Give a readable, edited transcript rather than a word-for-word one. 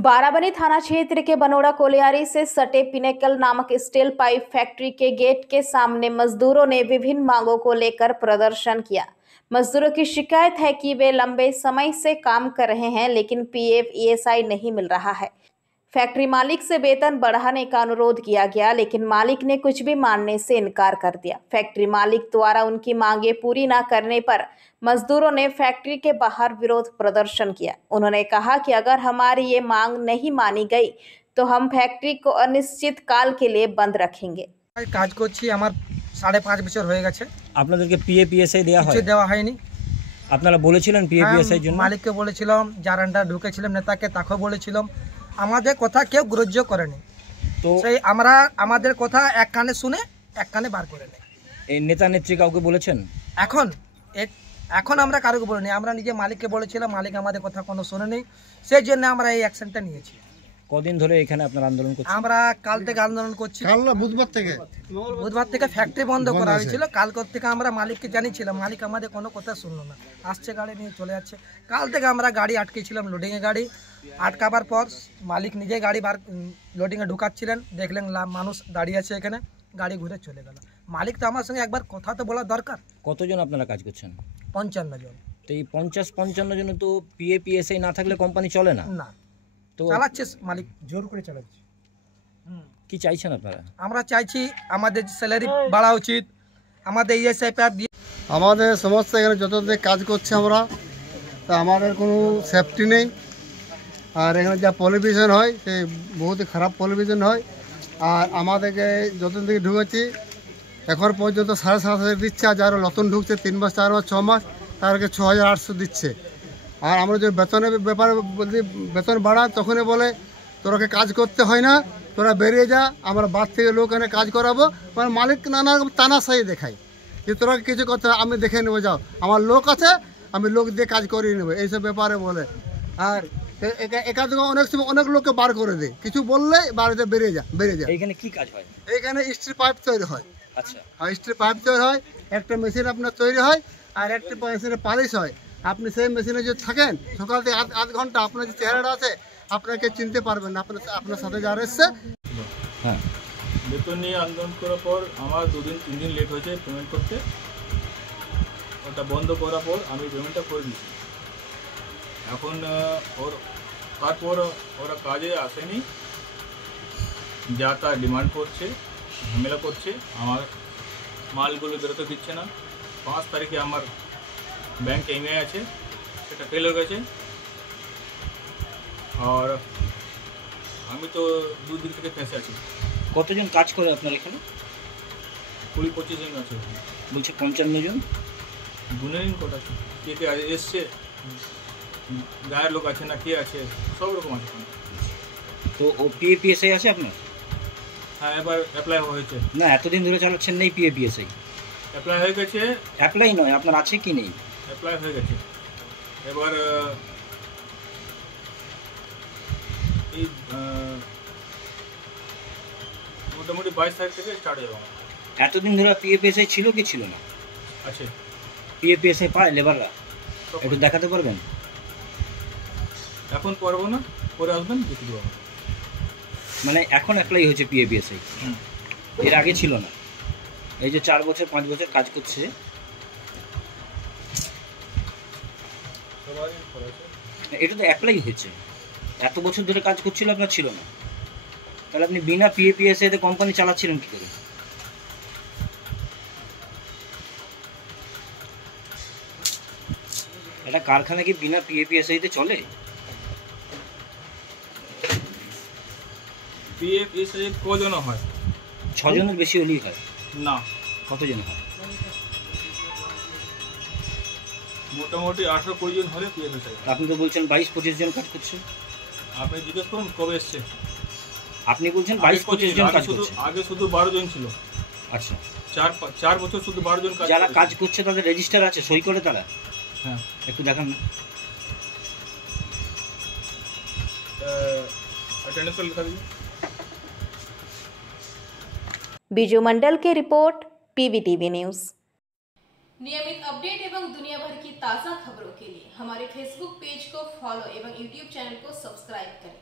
बाराबनी थाना क्षेत्र के बनोड़ा कोलियारी से सटे पिनेकल नामक स्टील पाइप फैक्ट्री के गेट के सामने मजदूरों ने विभिन्न मांगों को लेकर प्रदर्शन किया। मजदूरों की शिकायत है कि वे लंबे समय से काम कर रहे हैं लेकिन पीएफ ईएसआई नहीं मिल रहा है। फैक्ट्री मालिक से वेतन बढ़ाने का अनुरोध किया गया लेकिन मालिक ने कुछ भी मानने से इनकार कर दिया। फैक्ट्री मालिक द्वारा उनकी मांगें पूरी न करने पर मजदूरों ने फैक्ट्री के बाहर विरोध प्रदर्शन किया। उन्होंने कहा कि अगर हमारी ये मांग नहीं मानी गई तो हम फैक्ट्री को अनिश्चित काल के लिए बंद रखेंगे। কাজ করছি আমার 5.5 বছর হয়ে গেছে। আপনাদেরকে পিএপিএসআই দেওয়া হয়? কিছু দেওয়া হয়নি। আপনারা বলেছিলেন পিএপিএসআই জন্য? মালিককে বলেছিলাম, যার আন্ডার ঢুকেছিলাম নেতাকে তাকেও বলেছিলাম, আমাদের কথা কেউ গ্রাহ্য করেনি। তো সেই আমরা আমাদের কথা এক কানে শুনে এক কানে বার করে নেই। এই নেতা নেত্রী কাউকে বলেছেন? এখন আমরা কারোকে বলিনি, আমরা নিজে মালিককে বলেছিলাম, মালিক আমাদের কথা কোনো শোনেনি, সেই জন্য আমরা এই অ্যাকশনটা নিয়েছি। কদিন ধরে এখানে আপনারা আন্দোলন করছেন? আমরা কাল থেকে আন্দোলন করছি। কাল না বুধবার থেকে ফ্যাক্টরি বন্ধ করা হয়েছিল। কাল থেকে আমরা মালিককে জানিয়েছিলাম, মালিক আমাদের কোনো কথা শুনলো না, আসছে গাড়ি নিয়ে চলে যাচ্ছে। কাল থেকে আমরা গাড়ি আটকেছিলাম, লোডিংয়ে গাড়ি আটকাবার পর মালিক নিজে গাড়ি লোডিংয়ে ঢুকাচ্ছিলেন, দেখলেন মানুষ দাঁড়িয়ে আছে এখানে, গাড়ি ঘুরে চলে গেল। মালিক তো আমার সঙ্গে একবার কথা তো বলা দরকার। কতজন আপনারা কাজ করছেন? 55 জন। তো এই 50-55 জন তো পিএপিএসআই না থাকলে কোম্পানি চলে না। না, তো চালাচ্ছে মালিক, জোর করে চালাচ্ছে। কি চাইছেন আপনারা? আমরা চাইছি আমাদের স্যালারি বাড়া উচিত, আমাদের ইএসআই প্যাপ দিয়ে। আমাদের সমস্ত এখানে যত কাজ করছে আমরা, তা আমাদের কোনো সেফটি নেই। আর এখানে যা পলিউশন হয় সে বহুত খারাপ পলিউশন হয়। আর আমাদেরকে যতদিন থেকে ঢুকেছি এখন পর্যন্ত 7,500 দিচ্ছে, আর যারা নতুন ঢুকছে 3 মাস 4 মাস 6 মাস তাদেরকে 6,800 দিচ্ছে। আর আমরা যে বেতনের ব্যাপারে বলছি বেতন বাড়ায় তখনই বলে তোরাকে কাজ করতে হয় না, তোরা বেরিয়ে যা, আমরা বাদ থেকে লোক এনে কাজ করাবো। মানে মালিক নানা রকম তানাশাই দেখায় যে তোরা কিছু করতে, আমি দেখে নেবো, যাও আমার লোক আছে আমি লোক দিয়ে কাজ করিয়ে নেবো, এইসব ব্যাপারে বলে। আর এখান থেকে অনেক সময় অনেক লোককে বার করে দেয়, কিছু বললে বাড়িতে বেরিয়ে যা। এইখানে কি কাজ হয়? এইখানে স্টিল পাইপ তৈরি হয়। আচ্ছা, স্টিল পাইপ তৈরি হয়, একটা মেশিন আপনার তৈরি হয় আর একটা মেশিনে পালিশ হয়। আপনি সেই মেশিনে যদি থাকেন সকাল থেকে আধ ঘন্টা আপনার যে চেহারাটা আছে আপনাকে চিনতে পারবেন না, আপনার সাথে যারা এসছে। হ্যাঁ, বেতন নিয়ে আন্দোলন করার পর আমার 2-3 দিন লেট হয়েছে পেমেন্ট করতে। ওটা বন্ধ করার পর আমি পেমেন্টটা করে দিয়েছি। এখন তারপর ওরা কাজে আসেনি, যা তা ডিমান্ড করছে, ঝামেলা করছে, আমার মালগুলো বেরোতে দিচ্ছে না। 5 তারিখে আমার ব্যাংক ইএমআই আছে, সেটা ফেল হয়ে গেছে। আর আমি তো 2 দিন থেকে ফেঁসে আছি। কতজন কাজ করে আপনার এখানে? 20-25 জন আছে। বলছে 55 জন। গুনেন কটা আছে, কে এসছে, গায়ের লোক আছে না কে আছে, সব রকম আছে। তো ও পিএপিএসআই আছে আপনার? হ্যাঁ, এবার অ্যাপ্লাই হয়েছে। না, এতদিন ধরে চালাচ্ছেন নেই পিএপিএসআই? অ্যাপ্লাই হয়ে গেছে। অ্যাপ্লাই নয়, আপনার আছে কি নেই? অ্যাপ্লাই হয়ে গেছে। এবার এই মোটামুটি 22 তারিখ থেকে স্টার্ট হয়ে যাবে। এতদিন ধরে পিএপিএসআই ছিল কি ছিল না? আছে। পিএপিএসআই পায় লেবাররা? একটু দেখাতে পারবেন? এখন পারবো না, পরে আসবেন দেখে দেবো। মানে এখন অ্যাপ্লাই হয়েছে পিএপিএসআই, এর আগে ছিল না? এই যে 4 বছর 5 বছর কাজ করছে, এটা তো অ্যাপ্লাই হয়েছে। এত বছর ধরে কাজ করছিল, আপনার ছিল না? তাহলে আপনি বিনা পিএপিএসআইতে কোম্পানি চালাচ্ছিলেন কি করে? একটা কারখানা কি বিনা পিএপিএসআইতে চলে? পিএফএসআই কজন হয়? 6 জনের বেশি হলেই হয় না। কতজন হয়? মোটামুটি 18-20 জন হলে পিএফএসআই। আপনি তো বলছেন 22-25 জন কাজ করছে। আপনি জিজ্ঞেস করুন কবে এসছে। আপনি বলছেন 22-25 জন কাজ করছে। আগে শুধু 12 জন ছিল। আচ্ছা, 4 বছর শুধু 12 জন কাজ। যারা কাজ করছে তাদের রেজিস্টার আছে, সই করে তারা? হ্যাঁ, একটু দেখান না। अटेंडेंस लिखा दीजिए। बीजू मंडल की रिपोर्ट, पीवीटीवी न्यूज़। नियमित अपडेट एवं दुनिया भर की ताज़ा खबरों के लिए हमारे फेसबुक पेज को फॉलो एवं यूट्यूब चैनल को सब्सक्राइब करें।